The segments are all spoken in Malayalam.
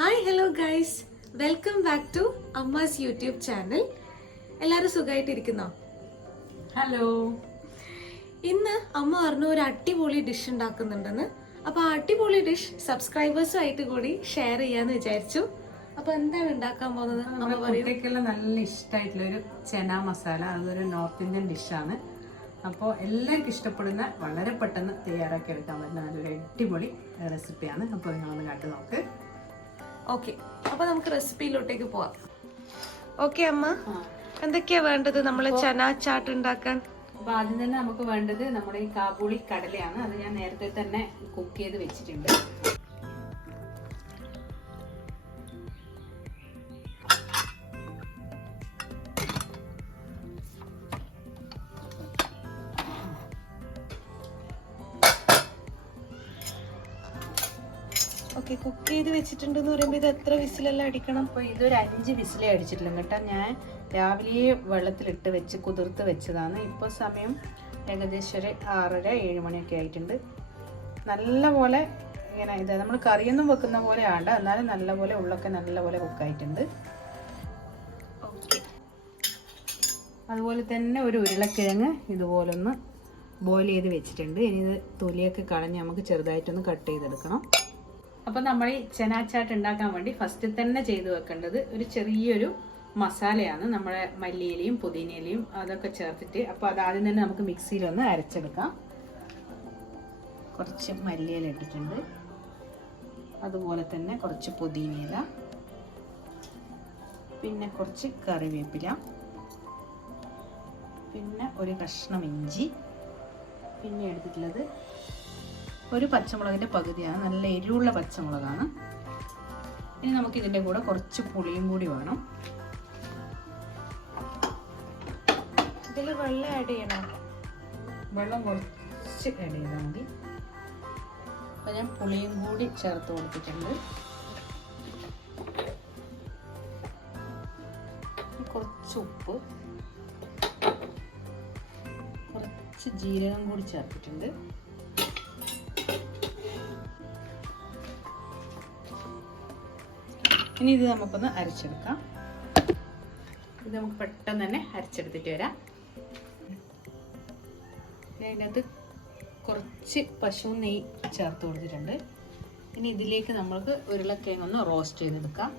Hi hello guys, welcome back to Amma's YouTube channel. എല്ലാവരും സുഖമായിട്ടിരിക്കുന്നോ? ഹലോ. ഇന്ന് അമ്മ പറഞ്ഞു ഒരു അടിപൊളി ഡിഷ് ഉണ്ടാക്കുന്നുണ്ടെന്ന്. അപ്പോൾ ആ അടിപൊളി ഡിഷ് സബ്സ്ക്രൈബേഴ്സുമായിട്ട് കൂടി ഷെയർ ചെയ്യാന്ന് വിചാരിച്ചു. അപ്പോൾ എന്താണ് ഉണ്ടാക്കാൻ പോകുന്നത്? നമ്മുടെ കുട്ടികൾക്കെല്ലാം നല്ല ഇഷ്ടമായിട്ടുള്ള ഒരു ചെന മസാല. അതൊരു നോർത്ത് ഇന്ത്യൻ ഡിഷാണ്. അപ്പോൾ എല്ലാവർക്കും ഇഷ്ടപ്പെടുന്ന, വളരെ പെട്ടെന്ന് തയ്യാറാക്കി എടുക്കാൻ പറ്റുന്ന നല്ലൊരു അടിപൊളി റെസിപ്പിയാണ്. അപ്പോൾ നിങ്ങളൊന്ന് കണ്ടു നോക്ക്. ഓക്കെ, അപ്പോൾ നമുക്ക് റെസിപ്പിയിലോട്ടേക്ക് പോവാം. ഓക്കെ അമ്മ, എന്തൊക്കെയാ വേണ്ടത് നമ്മളെ ചന ചാട്ട് ഉണ്ടാക്കാൻ? അപ്പോൾ ആദ്യം തന്നെ നമുക്ക് വേണ്ടത് നമ്മുടെ ഈ കാബൂളി കടലയാണ്. അത് ഞാൻ നേരത്തെ തന്നെ കുക്ക് ചെയ്ത് വെച്ചിട്ടുണ്ട്. ഓക്കെ, കുക്ക് ചെയ്ത് വെച്ചിട്ടുണ്ടെന്ന് പറയുമ്പോൾ ഇത് എത്ര വിസിലെല്ലാം അടിക്കണം? അപ്പോൾ ഇതൊരു 5 വിസിലേ അടിച്ചിട്ടില്ല കേട്ടോ. ഞാൻ രാവിലെ വെള്ളത്തിലിട്ട് വെച്ച് കുതിർത്ത് വെച്ചതാണ്. ഇപ്പോൾ സമയം ഏകദേശം ഒരു 6:30-7 മണിയൊക്കെ ആയിട്ടുണ്ട്. നല്ലപോലെ ഇങ്ങനെ ഇത് നമ്മൾ കറിയൊന്നും വെക്കുന്ന പോലെ ആണ്ട, എന്നാലും നല്ലപോലെ ഉള്ളൊക്കെ നല്ലപോലെ കുക്കായിട്ടുണ്ട്. അതുപോലെ തന്നെ ഒരു ഉരുളക്കിഴങ്ങ് ഇതുപോലൊന്ന് ബോയിൽ ചെയ്ത് വെച്ചിട്ടുണ്ട്. ഇനി ഇത് തൊലിയൊക്കെ കളഞ്ഞ് നമുക്ക് ചെറുതായിട്ടൊന്ന് കട്ട് ചെയ്തെടുക്കണം. അപ്പോൾ നമ്മൾ ഈ ചെനാച്ചാട്ട് ഉണ്ടാക്കാൻ വേണ്ടി ഫസ്റ്റ് തന്നെ ചെയ്ത് വെക്കേണ്ടത് ഒരു ചെറിയൊരു മസാലയാണ്. നമ്മുടെ മല്ലിയിലയും പുതിനയിലയും അതൊക്കെ ചേർത്തിട്ട്, അപ്പോൾ അതാദ്യം തന്നെ നമുക്ക് മിക്സിയിലൊന്ന് അരച്ചെടുക്കാം. കുറച്ച് മല്ലിയില ഇട്ടിട്ടുണ്ട്, അതുപോലെ തന്നെ കുറച്ച് പുതിനയില, പിന്നെ കുറച്ച് കറിവേപ്പില, പിന്നെ ഒരു കഷ്ണം ഇഞ്ചി, പിന്നെ എടുത്തിട്ടുള്ളത് ഒരു പച്ചമുളകിൻ്റെ പകുതിയാണ്. നല്ല എരിവുള്ള പച്ചമുളകാണ്. ഇനി നമുക്ക് ഇതിൻ്റെ കൂടെ കുറച്ച് പുളിയും കൂടി വേണം. ഇതിൽ വെള്ളം ആഡ് ചെയ്യണം? വെള്ളം കുറച്ച് ആഡ് ചെയ്താൽ മതി. അപ്പോൾ ഞാൻ പുളിയും കൂടി ചേർത്ത് കൊടുത്തിട്ടുണ്ട്. കുറച്ച് ഉപ്പ്, കുറച്ച് ജീരകം കൂടി ചേർത്തിട്ടുണ്ട്. ഇനി ഇത് നമുക്കൊന്ന് അരച്ചെടുക്കാം. ഇത് നമുക്ക് പെട്ടെന്ന് തന്നെ അരച്ചെടുത്തിട്ട് വരാം. അതിനകത്ത് കുറച്ച് പശു നെയ്യ് ചേർത്ത് കൊടുത്തിട്ടുണ്ട്. ഇനി ഇതിലേക്ക് നമ്മൾക്ക് ഉരുളക്കിഴങ്ങ് ഒന്ന് റോസ്റ്റ് ചെയ്തെടുക്കാം.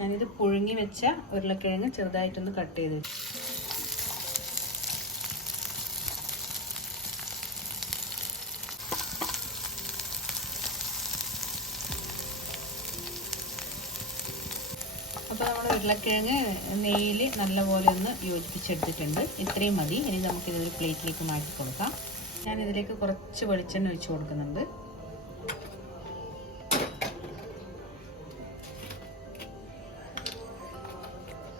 ഞാനിത് പുഴുങ്ങി വെച്ച ഉരുളക്കിഴങ്ങ് ചെറുതായിട്ടൊന്ന് കട്ട് ചെയ്ത് വെച്ചു. അപ്പോൾ നമ്മൾ ഉരുളക്കിഴങ്ങ് നെയ്യിൽ നല്ലപോലെ ഒന്ന് യോജിപ്പിച്ചെടുത്തിട്ടുണ്ട്. ഇത്രയും മതി. ഇനി നമുക്കിതൊരു പ്ലേറ്റിലേക്ക് മാറ്റി കൊടുക്കാം. ഞാനിതിലേക്ക് കുറച്ച് വെളിച്ചെണ്ണ ഒഴിച്ച് കൊടുക്കുന്നുണ്ട്.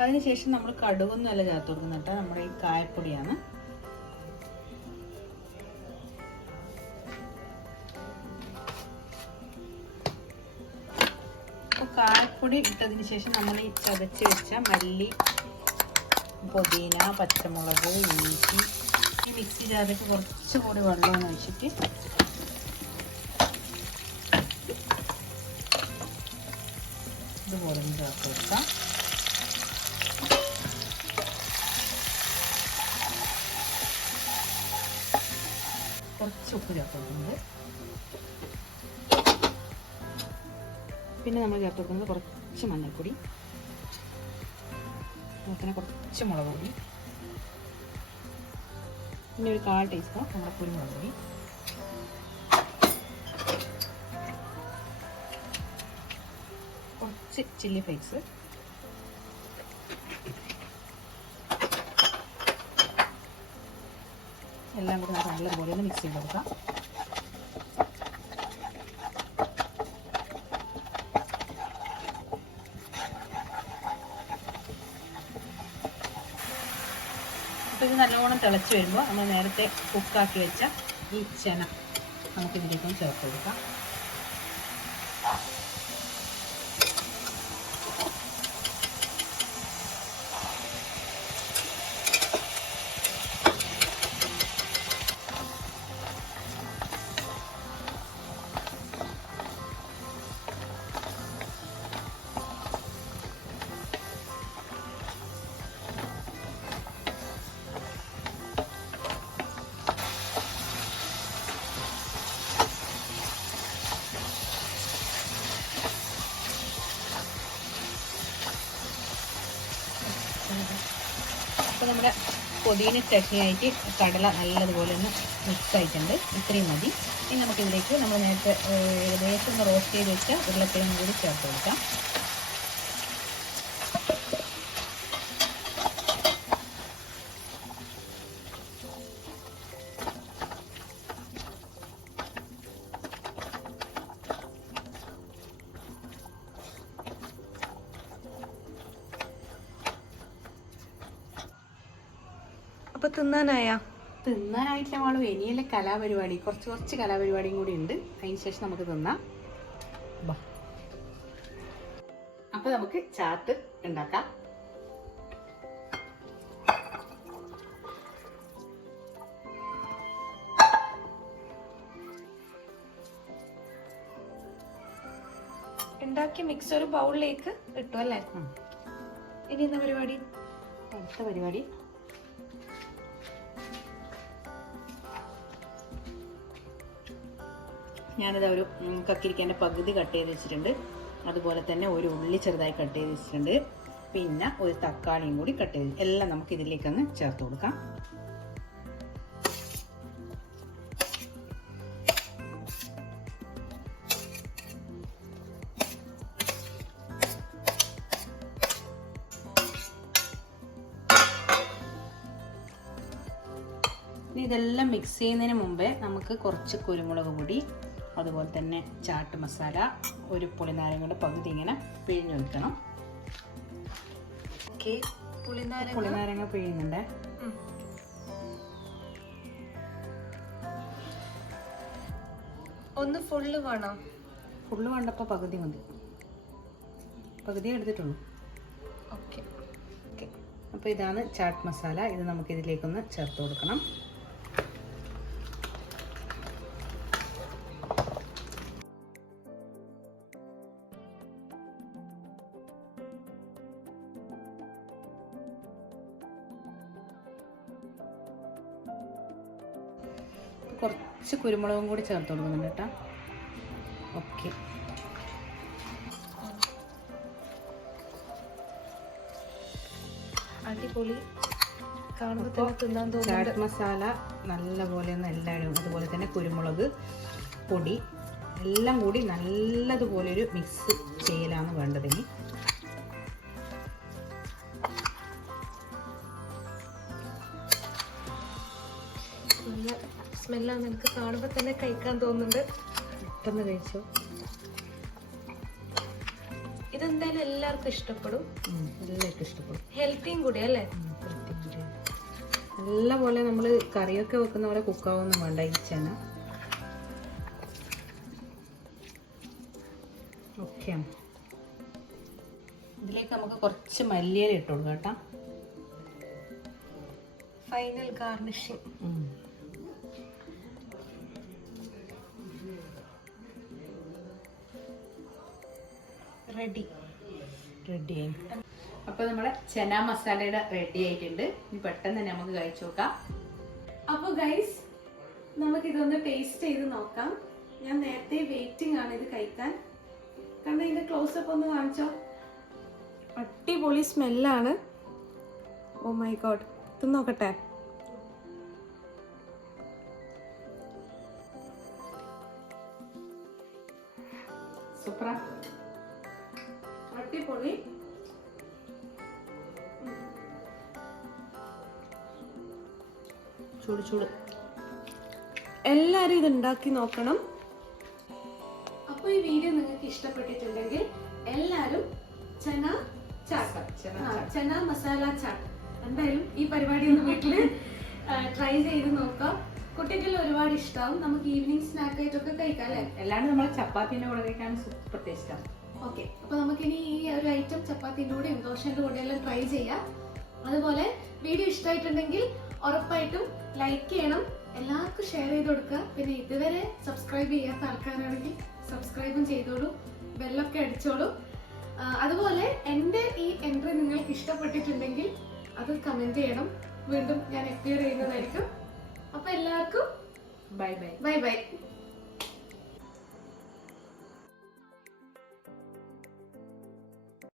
അതിനുശേഷം നമ്മൾ കടുകൊന്നും അല്ല ചേർത്ത് കൊടുക്കുന്നുണ്ട്, നമ്മുടെ ഈ കായപ്പൊടിയാണ്. കായപ്പൊടി ഇട്ടതിന് ശേഷം നമ്മൾ ഈ ചതച്ച് വെച്ച മല്ലി, പുതിന, പച്ചമുളക്, ഇഞ്ചി ഈ മിക്സി ജാറിലേക്ക് കുറച്ചുകൂടി വെള്ളം ഒഴിച്ചിട്ട് ഇതുപോലെ ചേർത്ത് വെക്കാം. കുറച്ച് ഉപ്പ് ചേർത്ത് കൊടുക്കുന്നുണ്ട്. പിന്നെ നമ്മൾ ചേർത്ത് കൊടുക്കുന്നത് കുറച്ച് മഞ്ഞൾപ്പൊടി, പിന്നെ കുറച്ച് മുളക് പൊടി, പിന്നെ ഒരു 1/4 ടീസ്പൂൺ നമ്മുടെ കുരുമുളക് പൊടി, കുറച്ച് ചില്ലി ഫ്ലേക്സ്, എല്ലാം കൂടി നമുക്ക് നല്ലതുപോലെ ഒന്ന് മിക്സ് ചെയ്ത് കൊടുക്കാം. അപ്പോൾ ഇത് നല്ലോണം തിളച്ച് വരുമ്പോൾ നമ്മൾ നേരത്തെ കുക്കാക്കി വെച്ച ഈ ചെന നമുക്കിതിലേക്കൊന്ന് ചേർത്ത് കൊടുക്കാം. അപ്പോൾ നമ്മുടെ പൊതിന ചട്നിയായിട്ട് കടല നല്ലതുപോലെ ഒന്ന് മിക്സ് ആയിട്ടുണ്ട്. ഇത്രയും മതി. ഇനി നമുക്കിതിലേക്ക് നമ്മൾ നേരത്തെ ഏകദേശം ഒന്ന് റോസ്റ്റ് ചെയ്ത് വെച്ച ഉരുളക്കിഴങ്ങ് കൂടി ചേർത്ത് കൊടുക്കാം. അപ്പൊ തിന്നാനായിട്ട് നമ്മൾ ഇനിയല്ലേ കലാപരിപാടി, കുറച്ച് കലാപരിപാടിയും കൂടി ഉണ്ട്. അതിന് ശേഷം നമുക്ക് തിന്നാം. അപ്പൊ നമുക്ക് ചാട്ട് ഉണ്ടാക്കാം. ഉണ്ടാക്കിയ മിക്സ് ഒരു ബൗളിലേക്ക് ഇട്ടു അല്ലേ? ഇനി എന്താ പരിപാടി? അടുത്ത പരിപാടി ഞാനിത് ഒരു കക്കിരിക്കേൻ്റെ പകുതി കട്ട് ചെയ്ത് വെച്ചിട്ടുണ്ട്. അതുപോലെ തന്നെ ഒരു ഉള്ളി ചെറുതായി കട്ട് ചെയ്ത് വെച്ചിട്ടുണ്ട്. പിന്നെ ഒരു തക്കാളിയും കൂടി കട്ട് ചെയ്ത് എല്ലാം നമുക്ക് ഇതിലേക്കങ്ങ് ചേർത്ത് കൊടുക്കാം. ഇനി ഇതെല്ലാം മിക്സ് ചെയ്യുന്നതിന് മുമ്പേ നമുക്ക് കുറച്ച് കുരുമുളക് പൊടി, അതുപോലെ തന്നെ ചാട്ട് മസാല, ഒരു പുളിനാരങ്ങയുടെ പകുതി ഇങ്ങനെ പിഴിഞ്ഞ് വെക്കണം. പുളിനാരങ്ങ പിഴിയുന്നുണ്ട്. ഒന്ന് ഫുള്ള് വേണോ? ഫുള്ള് വേണ്ടപ്പോൾ പകുതി മതി. പകുതി എടുത്തിട്ടുള്ളൂ. ഓക്കെ. അപ്പോൾ ഇതാണ് ചാട്ട് മസാല. ഇത് നമുക്ക് ഇതിലേക്കൊന്ന് ചേർത്ത് കൊടുക്കണം. കുറച്ച് കുരുമുളകും കൂടി ചേർത്ത് കൊടുക്കുന്നുണ്ട് കേട്ടോ. ഓക്കെ. അടിപൊളി. കാണുമ്പോൾ തിന്നാൻ തോന്നുന്നു. ചാട്ട് മസാല നല്ലപോലെ ഒന്ന് എല്ലാവരും, അതുപോലെ തന്നെ കുരുമുളക് പൊടി എല്ലാം കൂടി നല്ലതുപോലെ ഒരു മിക്സ് ചെയ്യലാണ് വേണ്ടതിന്. നല്ല സ്മെല്ലാണ്. എനിക്ക് കാണുമ്പോൾ തന്നെ കഴിക്കാൻ തോന്നുന്നുണ്ട്. പെട്ടെന്ന് കഴിച്ചോ. ഇതെന്തായാലും എല്ലാവർക്കും ഇഷ്ടപ്പെടും. എല്ലാവർക്കും ഇഷ്ടപ്പെടും. ഹെൽത്തിയും കൂടി അല്ലേ? നല്ലപോലെ നമ്മൾ കറിയൊക്കെ വെക്കുന്ന പോലെ കുക്കാവൊന്നും വേണ്ട ഈ ചന. ഓക്കെ. ഇതിലേക്ക് നമുക്ക് കുറച്ച് മല്ലിയില ഇട്ട് കൊടുക്കാം കേട്ടോ. Final garnishing. റെഡി. അപ്പോൾ നമ്മുടെ ചന മസാലയുടെ റെഡി ആയിട്ടുണ്ട്. ഇനി പെട്ടെന്ന് തന്നെ നമുക്ക് കഴിച്ചു നോക്കാം. അപ്പോൾ ഗൈസ്, നമുക്കിതൊന്ന് ടേസ്റ്റ് ചെയ്ത് നോക്കാം. ഞാൻ നേരത്തെ വെയിറ്റിംഗ് ആണ് ഇത് കഴിക്കാൻ. കണ്ട, ഇതിന്റെ ക്ലോസപ്പ് ഒന്ന് കാണിച്ചോ. അടിപൊളി സ്മെല്ലാണ്. Oh my God. ഇത് നോക്കട്ടെ. സൂപ്പറാ. അടിപൊളി. ചൂട്. എല്ലാരും ഇത് ഉണ്ടാക്കി നോക്കണം. അപ്പോൾ ഈ വീഡിയോ നിങ്ങൾക്ക് ഇഷ്ടപ്പെട്ടിട്ടുണ്ടെങ്കിൽ എല്ലാരും ചന മസാല ചാട്ട് എന്തായാലും ഈ പരിപാടി ഒന്ന് വീട്ടില് ട്രൈ ചെയ്ത് നോക്കാം. കുട്ടികൾ ഒരുപാട് ഇഷ്ടമാവും. നമുക്ക് ഈവനിങ് സ്നാക്ക് ആയിട്ടൊക്കെ കഴിക്കാം അല്ലേ? എല്ലാണ്ട് നമ്മൾ ചപ്പാത്തിന്റെ കൂടെ കഴിക്കാൻ സൂപ്പർ ടേസ്റ്റാണ്. ഓക്കെ. അപ്പൊ നമുക്കിനി ഈ ഒരു ഐറ്റം ചപ്പാത്തിന്റെ കൂടെയും ദോശയുടെ കൂടെ എല്ലാം ട്രൈ ചെയ്യാം. അതുപോലെ വീഡിയോ ഇഷ്ടമായിട്ടുണ്ടെങ്കിൽ ഉറപ്പായിട്ടും ലൈക്ക് ചെയ്യണം, എല്ലാവർക്കും ഷെയർ ചെയ്ത് കൊടുക്കുക. പിന്നെ ഇതുവരെ സബ്സ്ക്രൈബ് ചെയ്യാത്ത ആൾക്കാരാണെങ്കിൽ സബ്സ്ക്രൈബും ചെയ്തോളൂ, ബെല്ലൊക്കെ അടിച്ചോളൂ. അതുപോലെ എൻ്റെ ഈ എൻട്രി നിങ്ങൾക്ക് ഇഷ്ടപ്പെട്ടിട്ടുണ്ടെങ്കിൽ അത് കമന്റ് ചെയ്യണം. വീണ്ടും ഞാൻ അപ്പിയർ ചെയ്യുന്നതായിരിക്കും. അപ്പൊ എല്ലാവർക്കും ബൈ. ബൈ.